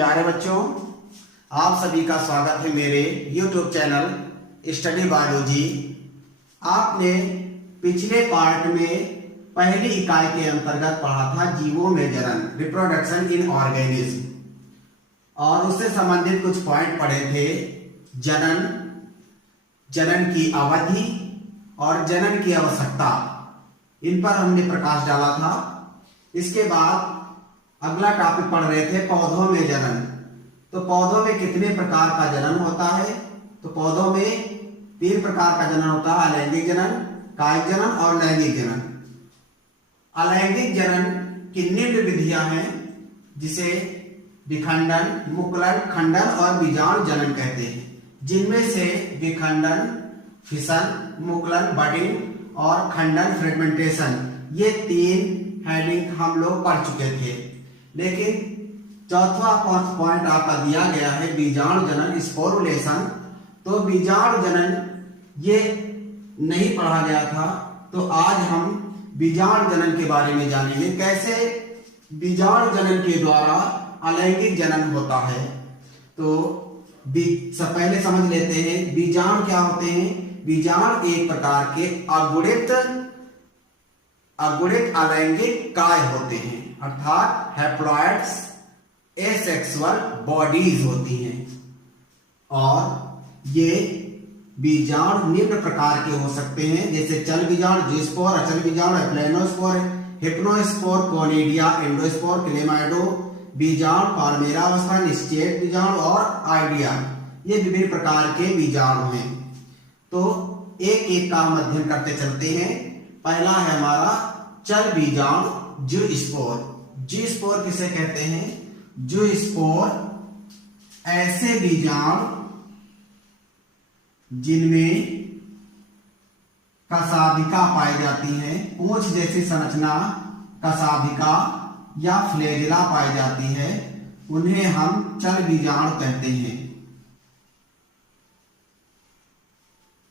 प्यारे बच्चों, आप सभी का स्वागत है मेरे YouTube चैनल स्टडी बायोलॉजी। आपने पिछले पार्ट में पहली इकाई के अंतर्गत पढ़ा था जीवों में जनन, रिप्रोडक्शन इन ऑर्गेनिज्म, और उससे संबंधित कुछ पॉइंट पढ़े थे। जनन, जनन की अवधि और जनन की आवश्यकता, इन पर हमने प्रकाश डाला था। इसके बाद अगला टॉपिक पढ़ रहे थे पौधों में जनन। तो पौधों में कितने प्रकार का जनन होता है? तो पौधों में 3 प्रकार का जनन होता है: अलैंगिक जनन, कायिक जनन और लैंगिक जनन। अलैंगिक जनन की निम्न विधियां हैं, जिसे विखंडन, मुकुलन, खंडन और बीजाणु जनन कहते हैं। जिनमें से विखंडन, फिशन, मुकुलन, बडिंग और खंडन, फ्रेगमेंटेशन, ये 3 हेडिंग हम लोग पढ़ चुके थे। लेकिन चौथा पॉइंट आपका दिया गया है बीजाणु जनन, स्पोरुलेशन। तो बीजाणु जनन ये नहीं पढ़ा गया था, तो आज हम बीजाणु जनन के बारे में जानेंगे। कैसे बीजाणु जनन के द्वारा अलैंगिक जनन होता है। तो पहले समझ लेते हैं बीजाणु क्या होते हैं। बीजाणु एक प्रकार के अगुणित अलैंगिक काय होते हैं, अर्थात हैप्लॉइड्स, एसेक्सुअल बॉडीज होती हैं। और ये बीजाणु निम्न प्रकार के हो सकते हैं, जैसे चल बीजाणु, ज़ूस्पोर, अचल बीजाणु, एप्लेनोस्पोर, हिप्नोस्पोर, कोनिडिया, एंडोस्पोर, क्लेमाइडो बीजाणु, पाल्मेरावस्था, निश्चेत बीजाणु और आइडिया। ये विभिन्न प्रकार के बीजाणु हैं। तो एक एक का हम अध्ययन करते चलते हैं। पहला है हमारा चल बीजाणु, ज़ूस्पोर। ज़ूस्पोर किसे कहते हैं? ज़ूस्पोर ऐसे बीजाणु जिनमें कशाभिका पाई जाती है, पूंछ जैसी संरचना कशाभिका या फ्लैजिला पाई जाती है, उन्हें हम चल बीजाणु कहते हैं।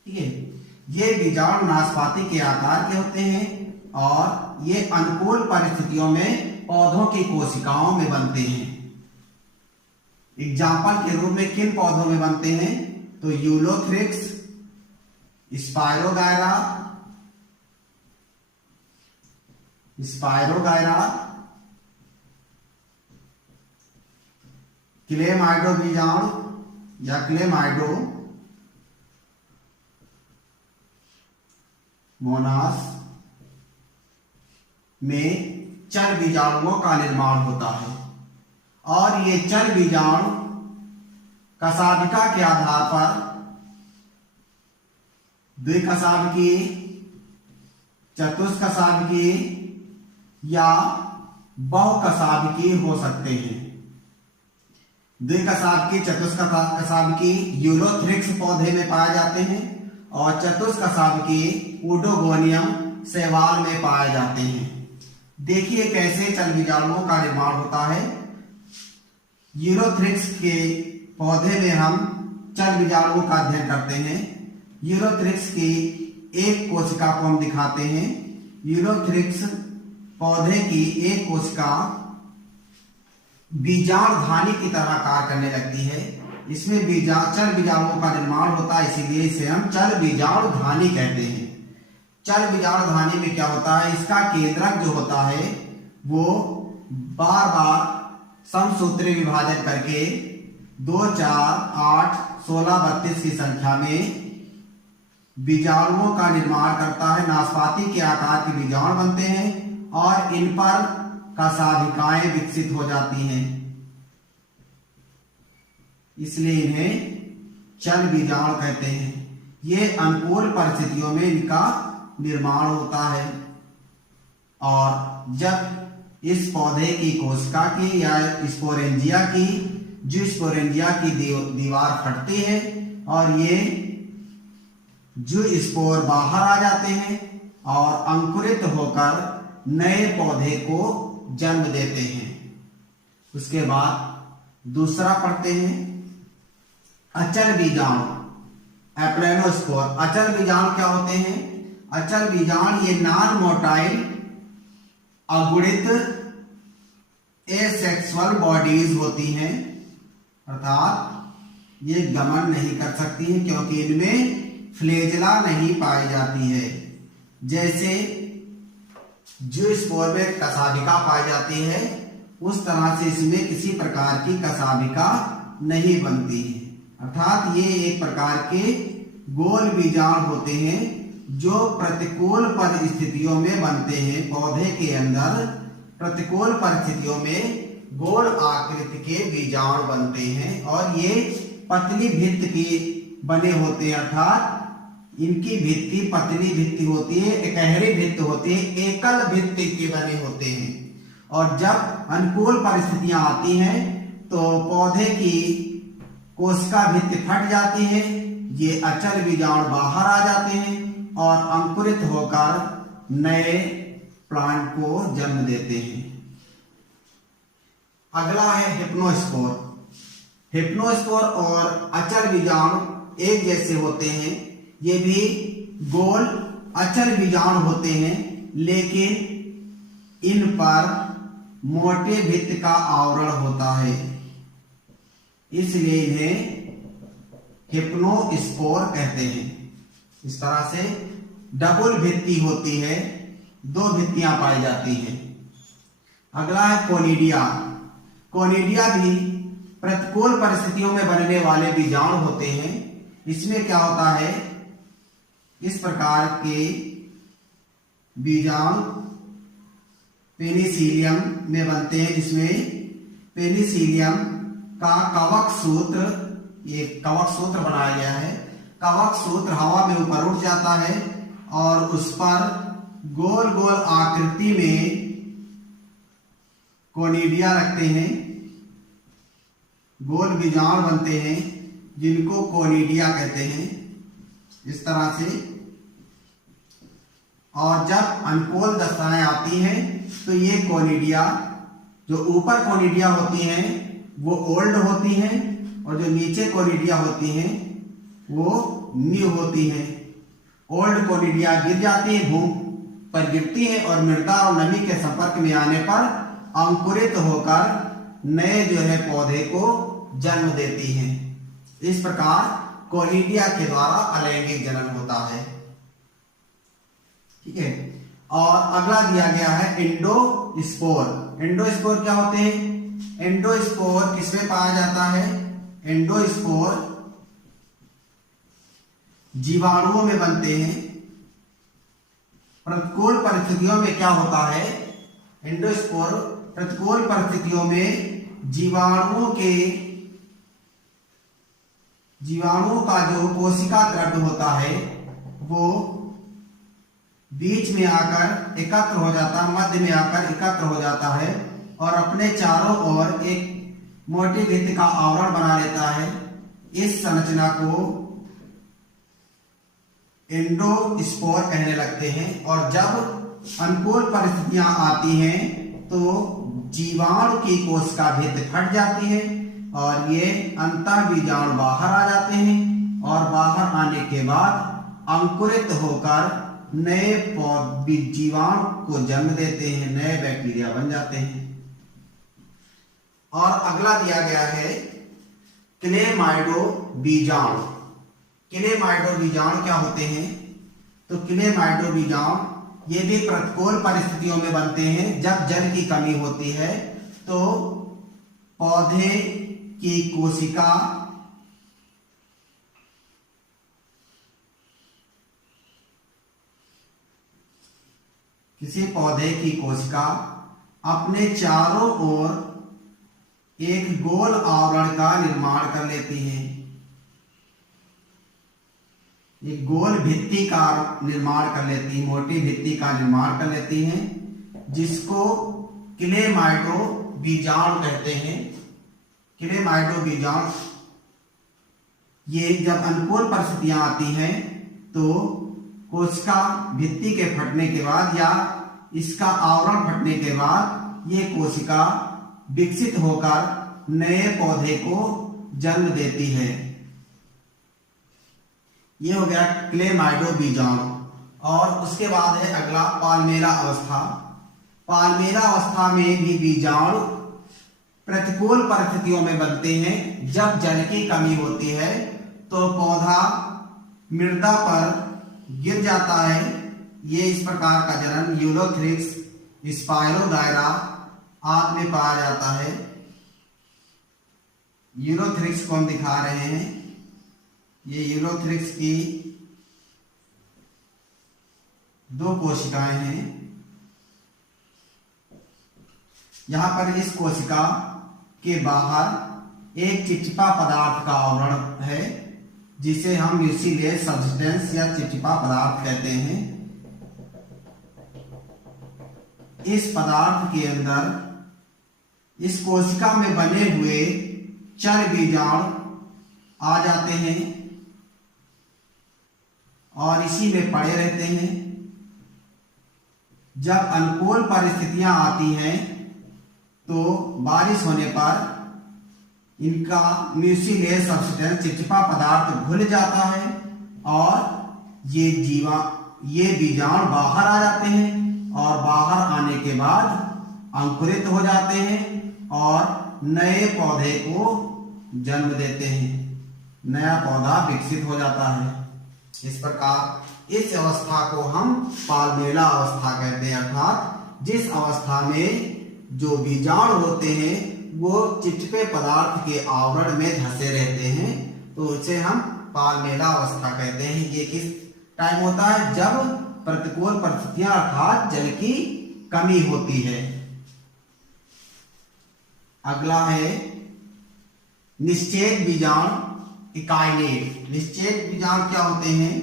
ठीक है, ये बीजाणु नाशपाती के आकार के होते हैं और ये अनुकूल परिस्थितियों में पौधों की कोशिकाओं में बनते हैं। एग्जाम्पल के रूप में किन पौधों में बनते हैं? तो यूलोथ्रिक्स, स्पायरोगायरा, क्लेमाइडो बीजाणु या क्लेमाइडो मोनास में चल बीजाणुओं का निर्माण होता है। और ये चल बीजाणु कशाभिका के आधार पर द्विकशाभिकीय, चतुष्कशाभिकीय या बहुकशाभिकीय हो सकते हैं। द्विकशाभिकीय, चतुष्कशाभिकीय यूलोथ्रिक्स पौधे में पाए जाते हैं और चतुष्कशाभिकीय ऊडोगोनियम शैवाल में पाए जाते हैं। देखिए कैसे चल बीजाणुओं का निर्माण होता है। यूलोथ्रिक्स के पौधे में हम चल बीजाणुओं का अध्ययन करते हैं। यूलोथ्रिक्स की एक कोशिका को हम दिखाते हैं। यूलोथ्रिक्स पौधे की एक कोशिका बीजाणुधानी की तरह कार्य करने लगती है। इसमें चल बीजाणुओं का निर्माण होता है, इसीलिए इसे हम चल बीजाणुधानी कहते हैं। चल बीजाणुधानी में क्या होता है? इसका केंद्रक जो होता है वो बार बार समसूत्री विभाजन करके 2, 4, 8, 16, 32 की संख्या में बीजाणुओं का निर्माण करता है। नाशपाती के आकार के बीजाणु बनते हैं और इन पर कशाभिकाएं विकसित हो जाती हैं, इसलिए इन्हें चल बीजाणु कहते हैं। ये अनुकूल परिस्थितियों में इनका निर्माण होता है। और जब इस पौधे की कोशिका की या स्पोरेंजिया की, ज़ूस्पोरेंजिया की दीवार फटती है और ये ज़ूस्पोर बाहर आ जाते हैं और अंकुरित होकर नए पौधे को जन्म देते हैं। उसके बाद दूसरा पढ़ते हैं अचल बीजाणु, एप्लेनोस्पोर। अचल बीजाणु क्या होते हैं? अचल बीजाणु ये नॉन मोटाइल अगुणित एसेक्सुअल बॉडीज होती हैं अर्थात ये गमन नहीं कर सकती हैं क्योंकि इनमें फ्लैजेला नहीं पाई जाती है। जैसे ज़ूस्पोर में कशाभिका पाई जाती है, उस तरह से इसमें किसी प्रकार की कशाभिका नहीं बनती है। अर्थात ये एक प्रकार के गोल बीजाणु होते हैं जो प्रतिकूल परिस्थितियों में बनते हैं। पौधे के अंदर प्रतिकूल परिस्थितियों में गोल आकृति के बीजाणु बनते हैं और ये पतली भित्ति की बने होते हैं। अर्थात इनकी भित्ति पतली भित्ति होती है, एकहरी भित्ति होती है, एकल भित्ति के बने होते हैं। और जब अनुकूल परिस्थितियां आती हैं तो पौधे की कोशिका भित्ति फट जाती है, ये अचल बीजाणु बाहर आ जाते हैं और अंकुरित होकर नए प्लांट को जन्म देते हैं। अगला है हिप्नोस्पोर। हिप्नोस्पोर और अचल बीजाणु एक जैसे होते हैं। ये भी गोल अचल बीजाणु होते हैं, लेकिन इन पर मोटे भित्ति का आवरण होता है, इसलिए इन्हें हिप्नोस्पोर कहते हैं। इस तरह से डबल भित्ति होती है, दो भित्तियां पाई जाती हैं। अगला है कोनिडिया। कोनिडिया भी प्रतिकूल परिस्थितियों में बनने वाले बीजाणु होते हैं। इसमें क्या होता है, इस प्रकार के बीजाणु पेनिसिलियम में बनते हैं, जिसमें पेनिसिलियम का कवक सूत्र, एक कवक सूत्र बनाया गया है। कवक सूत्र हवा में ऊपर उठ जाता है और उस पर गोल गोल आकृति में कोनिडिया रखते हैं, गोल बीजाणु बनते हैं जिनको कोनिडिया कहते हैं। इस तरह से, और जब अनुकूल दशाएं आती हैं तो ये कोनिडिया, जो ऊपर कोनिडिया होती हैं वो ओल्ड होती हैं और जो नीचे कोनिडिया होती हैं वो न्यू होती हैं। ओल्ड कोनिडिया गिर जाती है, भूमि पर गिरती है और मृदा और नमी के संपर्क में आने पर अंकुरित होकर नए जो है पौधे को जन्म देती हैं। इस प्रकार कोनिडिया के द्वारा अलैंगिक जनन होता है। ठीक है। और अगला दिया गया है एंडोस्पोर। एंडोस्पोर क्या होते हैं? एंडोस्पोर किसमें पाया जाता है? एंडोस्पोर जीवाणुओं में बनते हैं। प्रतिकूल परिस्थितियों में क्या होता है? एंडोस्पोर प्रतिकूल परिस्थितियों में जीवाणुओं का जो कोशिका द्रव्य होता है वो बीच में आकर एकत्र हो जाता है, मध्य में आकर एकत्र हो जाता है और अपने चारों ओर एक मोटी भित्ति का आवरण बना लेता है। इस संरचना को एंडोस्पोर कहने लगते हैं। और जब अनुकूल परिस्थितियां आती हैं तो जीवाणु की कोशिका भित्ति फट जाती है और ये अंतः बीजाणु बाहर आ जाते हैं और बाहर आने के बाद अंकुरित होकर नए जीवाणु को जन्म देते हैं, नए बैक्टीरिया बन जाते हैं। और अगला दिया गया है क्लेमाइडो बीजाणु। क्लेमाइडो बीजाणु क्या होते हैं? तो क्लेमाइडो बीजाणु ये भी प्रतिकूल परिस्थितियों में बनते हैं। जब जल की कमी होती है तो पौधे की कोशिका किसी पौधे की कोशिका अपने चारों ओर एक गोल आवरण का निर्माण कर लेती है, एक गोल भित्ति का निर्माण कर लेती है, मोटी भित्ति का निर्माण कर लेती हैं, जिसको क्लेमाइडो बीजाणु कहते हैं। क्लेमाइडो बीजाणु ये जब अनुकूल परिस्थितियां आती हैं तो कोशिका भित्ति के फटने के बाद या इसका आवरण फटने के बाद ये कोशिका विकसित होकर नए पौधे को जन्म देती है। ये हो गया क्लेमाइडो बीजाणु। और उसके बाद है अगला पाल्मेरा अवस्था। पाल्मेरा अवस्था में भी बीजाणु प्रतिकूल परिस्थितियों में बनते हैं। जब जल की कमी होती है तो पौधा मृदा पर गिर जाता है। ये इस प्रकार का जनन यूलोथ्रिक्स, स्पाइरोगायरा आदि में पाया जाता है। यूलोथ्रिक्स को हम दिखा रहे हैं। ये यूलोथ्रिक्स की 2 कोशिकाएं हैं। यहां पर इस कोशिका के बाहर एक चिपचिपा पदार्थ का आवरण है जिसे हम म्यूसिलेज सब्सटेंस या चिपचिपा पदार्थ कहते हैं। इस पदार्थ के अंदर इस कोशिका में बने हुए चर बीजाणु आ जाते हैं और इसी में पड़े रहते हैं। जब अनुकूल परिस्थितियां आती हैं तो बारिश होने पर इनका म्यूसिलेज सब्सटेंस चिपचिपा पदार्थ घुल जाता है और ये बीजाणु बाहर आ जाते हैं और बाहर आने के बाद अंकुरित हो जाते हैं और नए पौधे को जन्म देते हैं। नया पौधा विकसित हो जाता है। इस प्रकार इस अवस्था को हम पाल्मेला अवस्था कहते हैं, अर्थात जिस अवस्था में जो बीजाणु होते हैं वो चिपचिपे पदार्थ के आवरण में धंसे रहते हैं, तो इसे हम पाल्मेला अवस्था कहते हैं। ये किस टाइम होता है? जब प्रतिकूल परिस्थितियां अर्थात जल की कमी होती है। अगला है निश्चेत बीजाणु इकाइनेट। निश्चेत बीजाणु क्या होते हैं?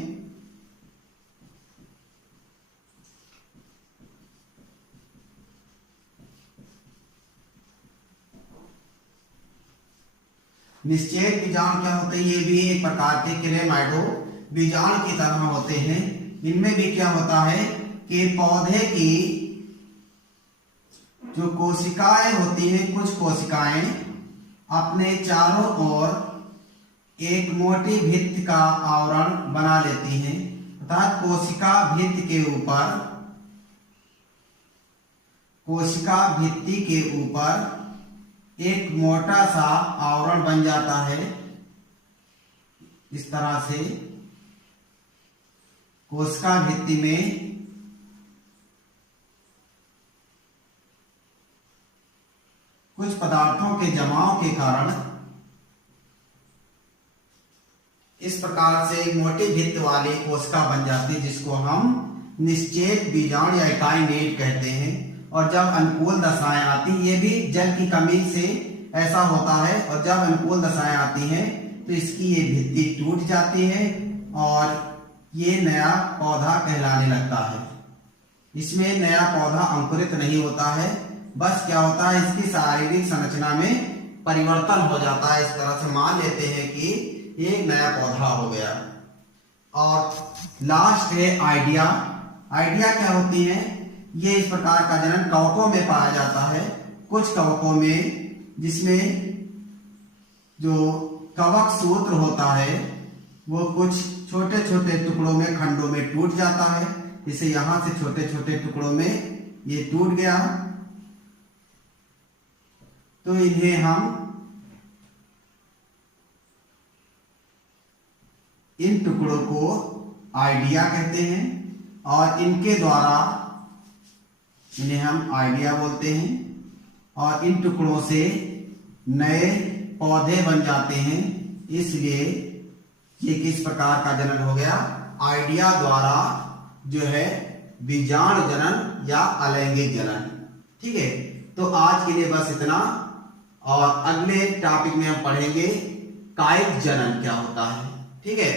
निश्चेत बीजाणु क्या होते हैं? ये भी एक प्रकार के क्लेमाइडो बीजाणु की तरह होते हैं। इनमें भी क्या होता है कि पौधे की जो कोशिकाएं होती हैं, कुछ कोशिकाएं अपने चारों ओर एक मोटी भित्ति का आवरण बना लेती हैं, अर्थात कोशिका भित्ति के ऊपर एक मोटा सा आवरण बन जाता है। इस तरह से कोशिका भित्ति में कुछ पदार्थों के जमाव के कारण इस प्रकार से एक मोटी भित्ति वाली कोशिका बन जाती है, जिसको हम निश्चेत बीजाणु या इकाइनेट कहते हैं। और जब अनुकूल दशाएं आती, ये भी जल की कमी से ऐसा होता है, और जब अनुकूल दशाएं आती हैं तो इसकी ये भित्ति टूट जाती है और ये नया पौधा कहलाने लगता है। इसमें नया पौधा अंकुरित नहीं होता है, बस क्या होता है, इसकी शारीरिक संरचना में परिवर्तन हो जाता है। इस तरह से मान लेते हैं कि एक नया पौधा हो गया। और लास्ट है आइडिया। आइडिया क्या होती है? ये इस प्रकार का जनन कवकों में पाया जाता है। कुछ कवकों में, जिसमें जो कवक सूत्र होता है वो कुछ छोटे छोटे टुकड़ों में, खंडों में टूट जाता है। जैसे यहां से छोटे छोटे टुकड़ों में ये टूट गया, तो इन्हें हम इन टुकड़ों को आइडिया कहते हैं और इनके द्वारा इन्हें हम आइडिया बोलते हैं। और इन टुकड़ों से नए पौधे बन जाते हैं। इसलिए ये किस प्रकार का जनन हो गया? आइडिया द्वारा जो है बीजाणु जनन या अलैंगिक जनन। ठीक है, तो आज के लिए बस इतना, और अगले टॉपिक में हम पढ़ेंगे कायिक जनन क्या होता है। ठीक है।